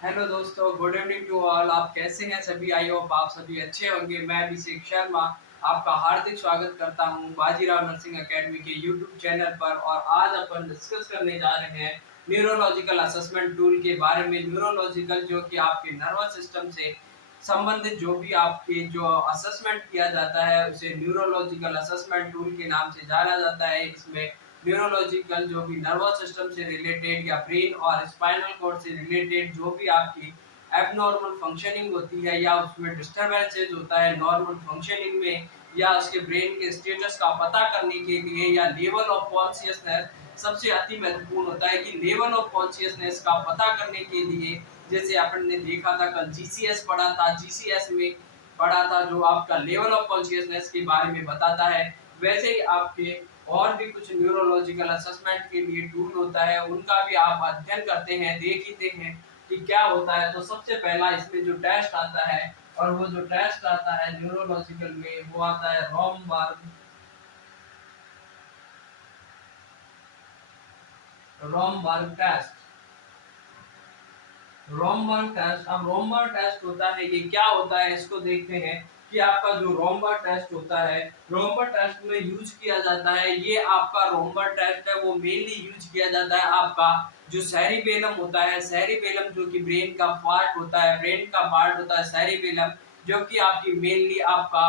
Hello दोस्तों, good evening to all. आप कैसे हैं सभी? आई होप आप सभी अच्छे होंगे। मैं अभिषेक शर्मा आपका हार्दिक स्वागत करता हूं बाजीराव नर्सिंग एकेडमी के यूट्यूब चैनल पर। और आज अपन डिस्कस करने जा रहे हैं न्यूरोलॉजिकल असेसमेंट टूल के बारे में। न्यूरोलॉजिकल जो कि आपके नर्वस सिस्टम से संबंधित जो भी आपके जो असेसमेंट किया जाता है उसे न्यूरोलॉजिकल असेसमेंट टूल के नाम से जाना जाता है। इसमें न्यूरोलॉजिकल जो भी नर्वस सिस्टम से रिलेटेड या ब्रेन और स्पाइनल कॉर्ड से रिलेटेड जो भी आपकी एबनॉर्मल फंक्शनिंग होती है या उसमें डिस्टर्बेंसेज होता है नॉर्मल फंक्शनिंग में, या उसके ब्रेन के स्टेटस का पता करने के लिए, या लेवल ऑफ कॉन्शियसनेस सबसे अति महत्वपूर्ण होता है कि लेवल ऑफ कॉन्शियसनेस का पता करने के लिए, जैसे अपन ने देखा था कल जीसीएस पढ़ा था, जीसीएस में पढ़ा था जो आपका लेवल ऑफ कॉन्शियसनेस के बारे में बताता है, वैसे ही आपके और भी कुछ न्यूरोलॉजिकल असेसमेंट के लिए टूल होता है, उनका भी आप अध्ययन करते हैं, देखते हैं कि क्या होता है। तो सबसे पहला इसमें जो टेस्ट आता है, और वो जो टेस्ट आता है न्यूरोलॉजिकल में, वो आता है रोमबर्ग टेस्ट। रोमबर्ग टेस्ट, अब रोमबर्ग टेस्ट होता है, ये क्या होता है इसको देखते हैं कि आपका जो रोमबर्ग टेस्ट होता है, रोमबर्ग टेस्ट में यूज किया जाता है, ये आपका रोमबर्ग टेस्ट है वो मेनली यूज किया जाता है आपका जो सेरिबेलम होता है। सेरिबेलम जो कि ब्रेन का पार्ट होता है, ब्रेन का पार्ट होता है सेरिबेलम, जो कि आपकी मेनली आपका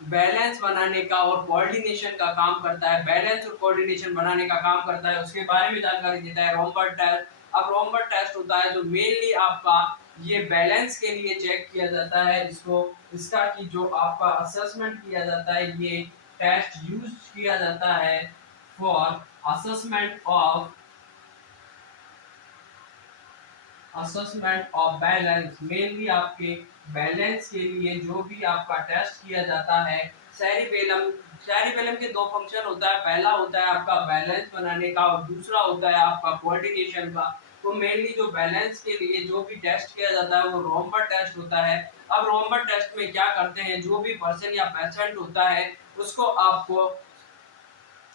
बैलेंस बनाने का और कोऑर्डिनेशन का काम करता है, बैलेंस और कोऑर्डिनेशन बनाने का काम करता है, उसके बारे में जानकारी देता है रोमबर्ग टेस्ट। अब रोमबर्ग टेस्ट होता है जो मेनली आपका ये बैलेंस के लिए चेक किया जाता है, इसको इसका कि जो आपका असेसमेंट किया जाता है, ये टेस्ट यूज किया जाता है for assessment of balance. Mainly आपके बैलेंस के लिए जो भी आपका टेस्ट किया जाता है सेरिबेलम। सेरिबेलम के दो फंक्शन होता है, पहला होता है आपका बैलेंस बनाने का और दूसरा होता है आपका कोऑर्डिनेशन का। तो मेनली जो बैलेंस के लिए जो भी टेस्ट किया जाता है वो रोमबर्ग टेस्ट होता है। अब रोमबर्ग टेस्ट में क्या करते हैं, जो भी पर्सन या पेशेंट होता है उसको आपको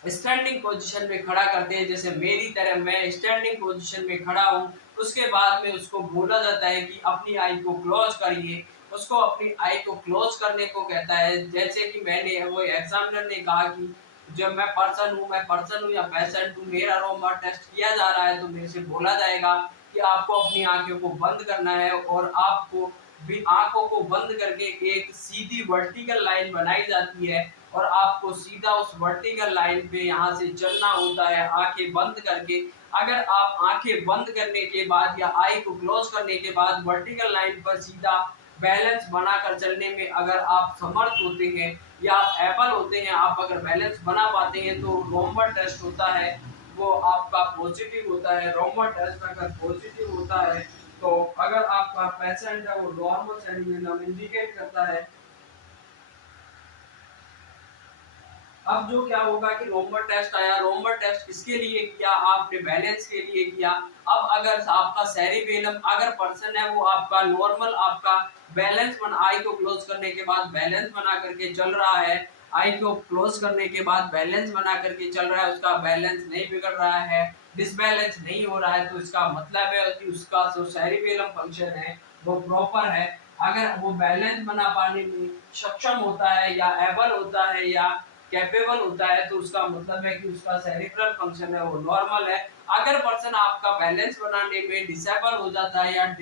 स्टैंडिंग पोजीशन में खड़ा करते हैं, जैसे मेरी तरह मैं स्टैंडिंग पोजीशन में खड़ा हूँ। उसके बाद में उसको बोला जाता है कि अपनी आई को क्लोज करिए, उसको अपनी आई को क्लोज करने को कहता है। जैसे कि मैंने वो एग्जामिनर ने कहा कि जब मैं पर्सन हूँ या पेशेंट हूँ, मेरा रोमबर्ग टेस्ट किया जा रहा है, तो मेरे से बोला जाएगा कि आपको अपनी आंखों को बंद करना है और आपको भी आंखों को बंद करके एक सीधी वर्टिकल लाइन बनाई जाती है और आपको सीधा उस वर्टिकल लाइन पे यहाँ से चलना होता है आंखें बंद करके। अगर आप आंखें बंद करने के बाद या आई को क्लोज करने के बाद वर्टिकल लाइन पर सीधा बैलेंस बनाकर चलने में अगर आप समर्थ होते हैं या आप एबल होते हैं, आप अगर बैलेंस बना पाते हैं, तो रोमबर्ग टेस्ट होता है वो आपका पॉजिटिव होता है। रोमबर्ग टेस्ट अगर पॉजिटिव होता है तो अगर आपका पेशेंट है वो नॉर्मल सेरिबेलम इंडिकेट करता है। अब जो क्या होगा कि रोमबर्ग टेस्ट आया, रोमबर्ग टेस्ट किसके लिए किया, आपने बैलेंस के लिए किया। अब अगर आपका सेरिबेलम अगर पर्सन है वो आपका नॉर्मल आपका बैलेंस बना, आई को क्लोज करने के बाद बैलेंस बना करके चल रहा है, आई को क्लोज करने के बाद बैलेंस बना करके चल रहा है, उसका बैलेंस नहीं बिगड़ रहा है, डिसबैलेंस नहीं हो रहा है, तो इसका मतलब है कि उसका जो सेरिबेलम फंक्शन है वो प्रॉपर है। अगर वो बैलेंस बना पाने में सक्षम होता है या एबल होता है या कैपेबल होता है, तो उसका मतलब है कि उसका सेरिब्रल फंक्शन है वो नॉर्मल है। अगर पर्सन आपका बैलेंस बनाने में डिसेबल हो जाता है या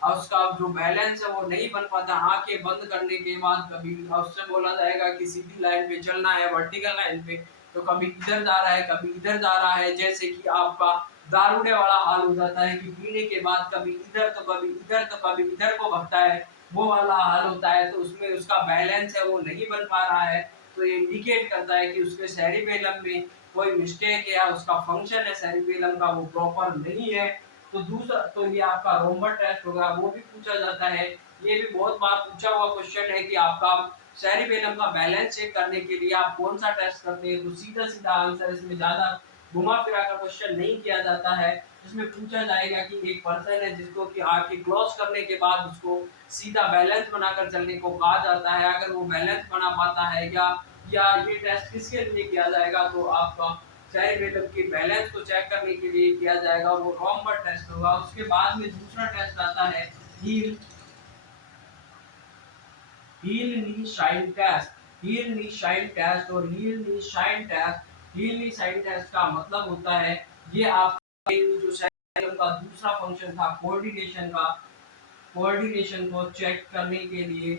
और उसका जो बैलेंस है वो नहीं बन पाता, आंखें बंद करने के बाद कभी उससे बोला जाएगा कि सीधी लाइन पे चलना है वर्टिकल लाइन पे, तो कभी इधर जा रहा है कभी इधर जा रहा है, जैसे कि आपका दारूडे वाला हाल हो जाता है कि पीने के बाद कभी इधर तो कभी इधर तो कभी इधर को भगता है, वो वाला हाल होता है। तो उसमें उसका बैलेंस है वो नहीं बन पा रहा है, तो ये इंडिकेट करता है कि उसके सेरिबेलम में कोई मिस्टेक है या उसका फंक्शन है सेरिबेलम का वो प्रॉपर नहीं है। तो दूसरा तो ये आपका रोमबर्ग टेस्ट होगा, वो भी पूछा जाता है। ये भी बहुत बार पूछा हुआ क्वेश्चन है कि आपका सेरिबेलम का बैलेंस चेक करने के लिए आप कौन सा टेस्ट करते हैं, तो सीधा सीधा आंसर इसमें ज्यादा घुमा फिरा कर क्वेश्चन नहीं किया जाता है। इसमें पूछा जाएगा कि एक पर्सन है जिसको कि आंखें क्लोज करने के बाद उसको सीधा बैलेंस बनाकर चलने को कहा जाता है। अगर वो बैलेंस बना पाता है या ये टेस्ट किसके लिए किया जाएगा, तो आपका सेरिबेलम की बैलेंस को चेक करने के लिए किया जाएगा, वो रोम्बर टेस्ट होगा। उसके बाद में दूसरा टेस्ट आता है हील हील नी शाइन टेस्ट। हील नी शाइन टेस्ट और हील नी शाइन टेस्ट, हील नी शाइन टेस्ट का मतलब होता है ये आपके जो सेरिबेलम का दूसरा फंक्शन था कोऑर्डिनेशन को चेक करने के लिए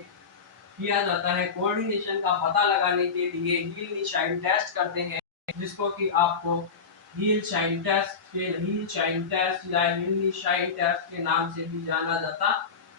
किया जाता है। कोऑर्डिनेशन का पता लगाने के लिए हील नी शाइन टेस्ट करते हैं, जिसको कि आपको हील शाइन टेस्ट या हील नी शाइन टेस्ट के नाम से भी जाना जाता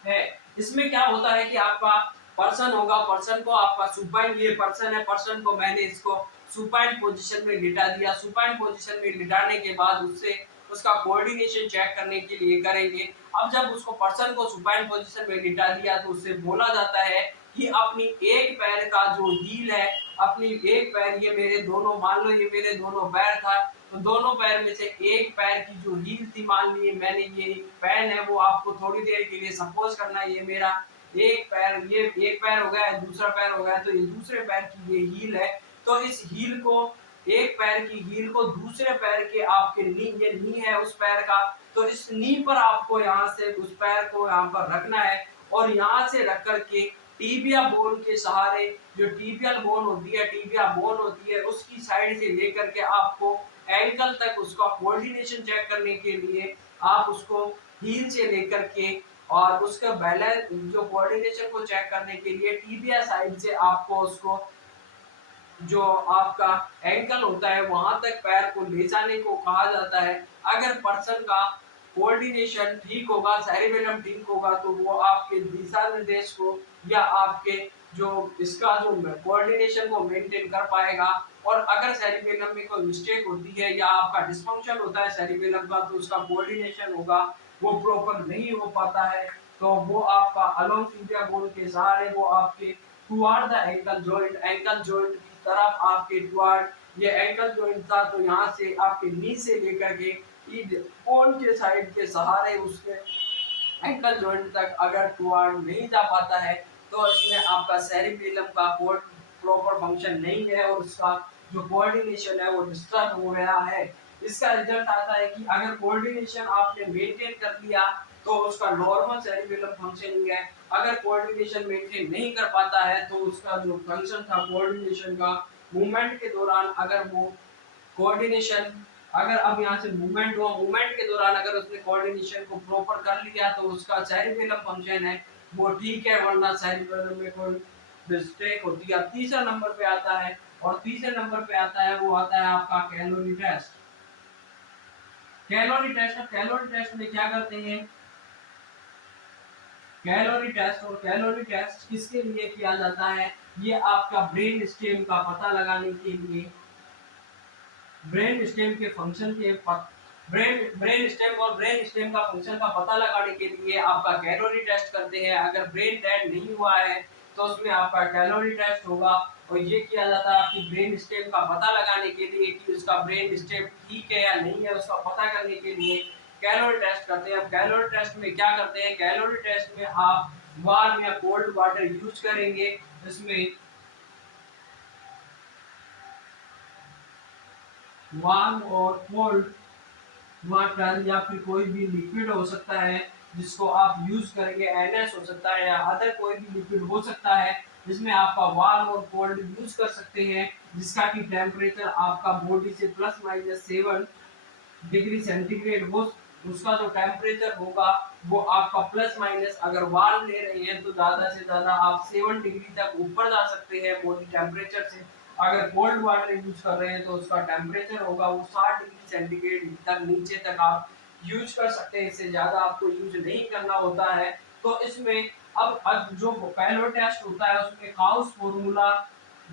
है। इसमें क्या होता है कि आपका पर्सन होगा, पर्सन को आपका सुपाइन, ये पर्सन है, पर्सन को मैंने इसको सुपाइन पोजीशन में लिटा दिया। सुपाइन पोजीशन में लिटाने के बाद उससे उसका कोऑर्डिनेशन चेक करने के लिए करेंगे। अब जब उसको पर्सन को सुपाइन पोजीशन में लिटा दिया तो उससे बोला जाता है कि अपनी एक पैर का जो हील है, अपनी एक पैर, ये मेरे दोनों, मान लो ये मेरे दोनों पैर था, तो दोनों पैर में से एक पैर की जो हील थी, मान लीजिए मैंने ये पेन है वो आपको थोड़ी देर के लिए सपोज करना है, ये मेरा एक पैर, ये एक पैर हो गया है, दूसरा पैर हो गया है, तो ये दूसरे पैर की ये हील है। तो इस हील को, एक पैर की हील को दूसरे पैर के आपके नी, ये नी है उस पैर का, तो इस नी पर आपको यहाँ से उस पैर को यहाँ पर रखना है और यहाँ से रख करके टीबिया बोन के सहारे, जो टीबियल बोन होती है, टीबिया बोन होती है, उसकी साइड से लेकर के आपको एंकल तक उसका कोऑर्डिनेशन चेक करने के लिए आप उसको हील से लेकर के और उसका बैलेंस, जो कोऑर्डिनेशन को चेक करने के लिए टीबिया साइड से आपको उसको जो आपका एंकल होता है वहां तक पैर को ले जाने को कहा जाता है। अगर पर्सन का कोऑर्डिनेशन ठीक होगा, सेरिबेलम ठीक होगा, तो वो आपके दिशा निर्देश को या आपके जो इसका जो कोऑर्डिनेशन को मेंटेन कर पाएगा। और अगर सेरिबेलम में कोई मिस्टेक होती है या आपका डिस्फंक्शन होता है सेरिबेलम का, तो उसका कोऑर्डिनेशन होगा वो प्रॉपर नहीं हो पाता है, तो वो आपका अलोंग टीबिया बोन के सहारे वो आपके टुवर्ड द एंकल जॉइंट की तरफ आपके टुवर्ड, ये एंकल जॉइंट था तो यहाँ से आपके नी से लेकर के बोन के साइड के सहारे उसके एंकल जॉइंट तक अगर टुवर्ड नहीं जा पाता है तो इसमें आपका सेरिबेलम का प्रॉपर फंक्शन नहीं है और उसका जो कोऑर्डिनेशन है वो डिस्टर्ब हो गया है। इसका रिजल्ट आता है कि अगर कोऑर्डिनेशन आपने मेंटेन कर लिया तो उसका नॉर्मल सेरिबेलम फंक्शनिंग है। अगर कोऑर्डिनेशन मेंटेन नहीं कर पाता है तो उसका जो फंक्शन था कोऑर्डिनेशन का, मूवमेंट के दौरान अगर वो कोऑर्डिनेशन, अगर अब यहाँ से मूवमेंट हुआ, मूवमेंट के दौरान अगर उसने कोऑर्डिनेशन को प्रॉपर कर लिया तो उसका सेरिबेलम फंक्शन है वो ठीक है, वरना सेरिबेलम में कोई मिस्टेक होती है। तीसरा नंबर पे आता है, और तीसरे नंबर पे आता है वो आता है आपका calorie test. Calorie test, calorie test में क्या करते हैं, कैलोरी टेस्ट, और कैलोरी टेस्ट किसके लिए किया जाता है, ये आपका ब्रेन स्टेम का पता लगाने के लिए, ब्रेन स्टेम के फंक्शन के ब्रेन स्टेम और ब्रेन स्टेम का फंक्शन का पता लगाने के लिए आपका कैलोरी टेस्ट करते हैं। अगर ब्रेन डेड नहीं हुआ है तो उसमें आपका कैलोरी टेस्ट होगा, और ये किया जाता है आपकी ब्रेन स्टेम का पता लगाने के लिए कि उसका ब्रेन स्टेम ठीक है या नहीं है, उसका पता करने के लिए कैलोरी टेस्ट करते हैं। अब कैलोरी टेस्ट में क्या करते हैं, कैलोरी टेस्ट में आप वार्म या कोल्ड वाटर यूज करेंगे, जिसमें वार्म और कोल्ड वाटर या फिर कोई भी लिक्विड हो सकता है जिसको आप यूज करेंगे, एनएस हो सकता है या अदर कोई भी लिक्विड हो सकता है, जिसमें आपका वार्म और कोल्ड यूज कर सकते हैं, जिसका कि टेम्परेचर आपका बॉडी से +- 7 डिग्री सेंटीग्रेड हो, उसका जो टेम्परेचर होगा वो आपका +- अगर वार्म ले रहे हैं तो ज़्यादा से ज़्यादा आप 7 डिग्री तक ऊपर जा सकते हैं बॉडी टेम्परेचर से। अगर कोल्ड वाटर यूज कर रहे हैं तो उसका टेम्परेचर होगा वो 60 डिग्री सेंटीग्रेड तक नीचे तक आप यूज कर सकते हैं, इससे ज़्यादा आपको यूज नहीं करना होता है। तो इसमें अब जो कैलोरी टेस्ट होता है उसमें काउस फॉर्मूला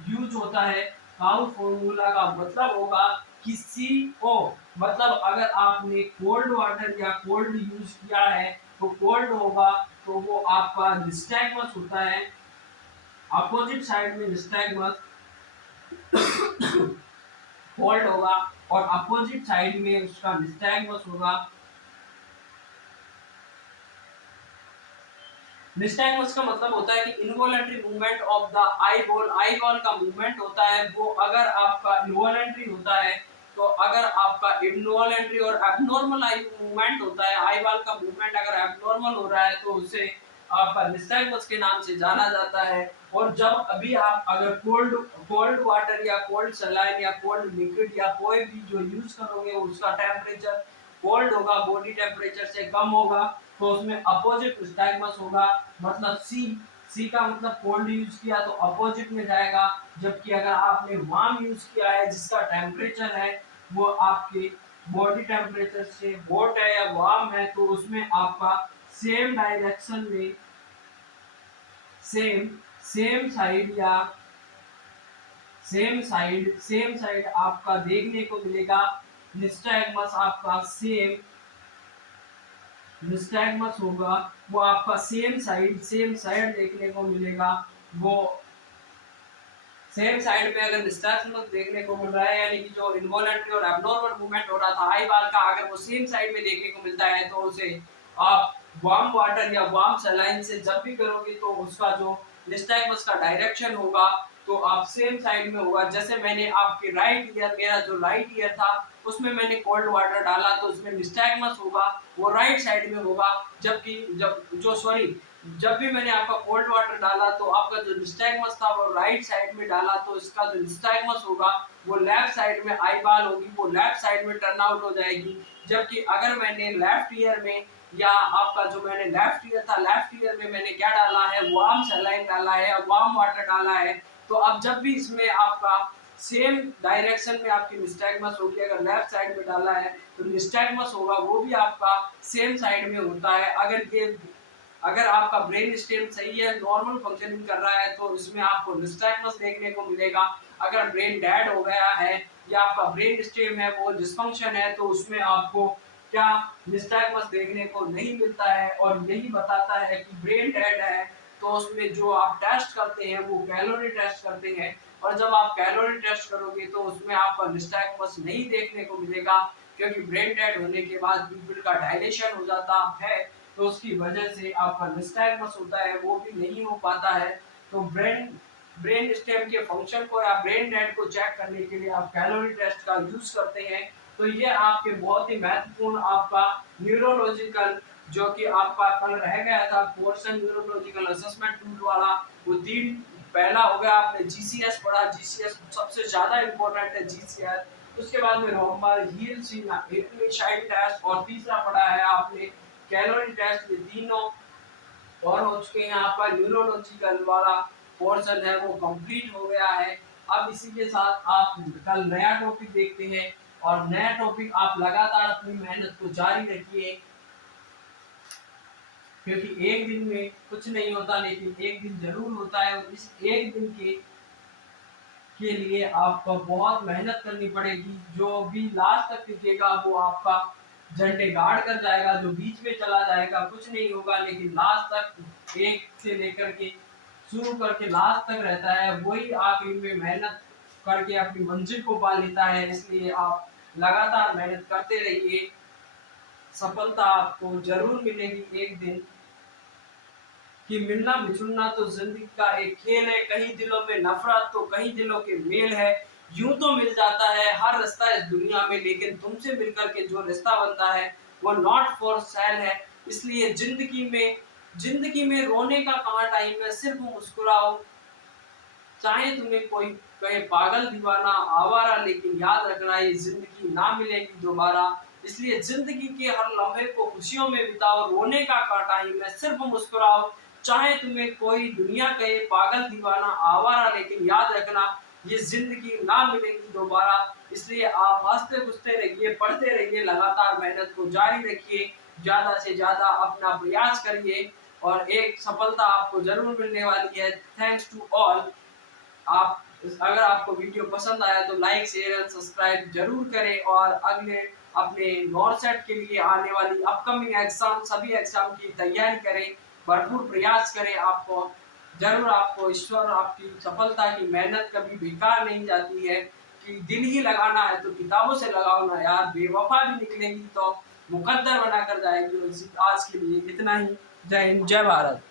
यूज होता है। काउस फॉर्मूला का मतलब होगा कि CO, मतलब अगर आपने कोल्ड वाटर या कोल्ड यूज किया है तो कोल्ड होगा, तो वो आपका निस्टैग्मस होता है, अपोजिट साइड में निस्टैग्मस कोल्ड होगा और अपोजिट साइड में उसका निस्टैग्मस होगा। निस्टैग्मस का मतलब होता है कि involuntary movement of the eye ball, eye ball का मूवमेंट होता है वो अगर आपका इनवॉलंटरी होता है तो अगर आपका इनवॉलेंट्री और एबनॉर्मल आई मूवमेंट होता है, आई बॉल का मूवमेंट अगर एबनॉर्मल हो रहा है तो उसे आपका निस्टैगमस के नाम से जाना जाता है। और जब अभी आप अगर कोल्ड कोल्ड वाटर या कोल्ड सलाइन या कोल्ड लिक्विड या कोई भी जो यूज करोगे उसका टेम्परेचर कोल्ड होगा, बॉडी टेम्परेचर से कम होगा, तो उसमें अपोजिट निस्टैगमस होगा। मतलब सी का मतलब कोल्ड यूज किया तो अपोजिट में जाएगा, जबकि अगर आपने वार्म यूज किया है जिसका टेम्परेचर है वो आपके बॉडी टेम्परेचर से हॉट है या वार्म है, तो उसमें आपका सेम डायरेक्शन में सेम साइड या सेम साइड आपका देखने को मिलेगा। निस्टैगमस आपका निस्टैगमस होगा वो आपका सेम साइड देखने को मिलेगा। वो सेम साइड में अगर निस्टैगमस देखने को मिल रहा है, यानी कि जो इनवॉलंटरी और एब्नॉर्मल मूवमेंट हो रहा था आई बाल का, अगर वो सेम साइड में देखने को मिलता है तो उसे आप वार्म वाटर या वार्म सलाइन से जब भी करोगे तो उसका जो निस्टैगमस का डायरेक्शन होगा तो आप सेम साइड में होगा। जैसे मैंने आपके राइट ईयर, मेरा जो राइट ईयर था उसमें मैंने कोल्ड वाटर डाला तो उसमें निस्टैगमस होगा वो राइट साइड में होगा, जबकि जब भी मैंने आपका कोल्ड वाटर डाला तो आपका जो निस्टैगमस था वो राइट साइड में डाला तो इसका जो निस्टैगमस होगा वो लेफ्ट साइड में आई बाल होगी, वो लेफ्ट साइड में टर्न आउट हो जाएगी। जबकि अगर मैंने लेफ्ट ईयर में या आपका जो मैंने लेफ्ट ईयर में मैंने क्या डाला है, वार्म सलाइन डाला है और वार्म वाटर डाला है, तो अब जब भी इसमें आपका सेम डायरेक्शन में आपकी निस्टैगमस होगी, अगर लेफ्ट साइड में डाला है तो निस्टैगमस होगा वो भी आपका सेम साइड में होता है। अगर आपका ब्रेन स्टेम सही है, नॉर्मल फंक्शनिंग कर रहा है तो इसमें आपको निस्टैगमस देखने को मिलेगा। अगर ब्रेन डेड हो गया है या आपका ब्रेन स्टेम है वो डिस्फंक्शन है तो उसमें आपको क्या निस्टैगमस देखने को नहीं मिलता है। और यही बताता है कि ब्रेन डेड है तो उसमें जो आप टेस्ट करते हैं वो कैलोरी टेस्ट करते हैं, और जब आप कैलोरी टेस्ट करोगे तो उसमें आपका निस्टैगमस नहीं देखने को मिलेगा, क्योंकि ब्रेन डेड होने के बाद पीपल का डायलेशन हो जाता है तो उसकी वजह से आपका निस्टैगमस होता है वो भी नहीं हो पाता है। तो ब्रेन स्टेम के फंक्शन को या ब्रेन डेड को चेक करने के लिए आप कैलोरी टेस्ट का यूज करते हैं। तो ये आपके बहुत ही महत्वपूर्ण आपका न्यूरोलॉजिकल जो कि आपका कल रह गया था पोर्शन न्यूरोलॉजिकल असेसमेंट टूल वाला, वो तीन पहला हो गया आपने जीसीएस पढ़ा, जीसीएस सबसे ज्यादा इंपॉर्टेंट है जीसीएस, उसके बाद में रोमर हील शाइल टेस्ट और तीसरा पढ़ा है आपने कैलोरी टेस्ट। ये तीनों और हो चुके हैं, आपका न्यूरोलॉजिकल वाला पोर्शन है वो कंप्लीट हो गया है। अब इसी के साथ आप कल नया टॉपिक देखते हैं और नया टॉपिक आप लगातार अपनी मेहनत को जारी रखिए, क्योंकि एक दिन में कुछ नहीं होता लेकिन एक दिन जरूर होता है, और इस एक दिन के लिए आपको बहुत मेहनत करनी पड़ेगी। जो भी लास्ट तक टिकेगा वो आपका झंडे गाड़ कर जाएगा, जो बीच में चला जाएगा कुछ नहीं होगा, लेकिन लास्ट तक एक से लेकर के शुरू करके लास्ट तक रहता है वही आखिर में मेहनत करके अपनी मंजिल को पा लेता है। इसलिए आप लगातार मेहनत करते रहिए, सफलता आपको जरूर मिलेगी एक दिन। कि मिलना बिछुड़ना तो जिंदगी का एक खेल है, कहीं दिलों में नफरत तो कहीं दिलों के मेल है। यूं तो मिल जाता है हर रिश्ता इस दुनिया में, लेकिन तुमसे मिलकर के जो रिश्ता बनता है वो नॉट फॉर सेल है। इसलिए जिंदगी में रोने का कहाँ टाइम है, सिर्फ मुस्कुराओ। चाहे तुम्हें कोई कहे पागल दीवाना आवारा, लेकिन याद रखना ये जिंदगी ना मिलेगी दोबारा। इसलिए जिंदगी के हर लम्हे को खुशियों में बिताओ, रोने का टाइम है सिर्फ मुस्कुराओ। चाहे तुम्हें कोई दुनिया कहे पागल दीवाना आवारा, लेकिन याद रखना ये जिंदगी ना मिलेगी दोबारा। इसलिए आप हंसते खुशते रहिए, पढ़ते रहिए, लगातार मेहनत को जारी रखिए, ज्यादा से ज्यादा अपना प्रयास करिए और एक सफलता आपको जरूर मिलने वाली है। Thanks to all. आप अगर आपको वीडियो पसंद आया तो लाइक शेयर एंड सब्सक्राइब जरूर करें, और अगले अपने नॉर्सेट के लिए आने वाली अपकमिंग एग्जाम सभी एग्जाम की तैयारी करें, भरपूर प्रयास करें। आपको ईश्वर आपकी सफलता की मेहनत कभी बेकार नहीं जाती है। कि दिल ही लगाना है तो किताबों से लगाओ ना यार, बेवफा भी निकलेगी तो मुकद्दर बना कर जाएगी। आज के लिए इतना ही। जय हिंद, जय भारत।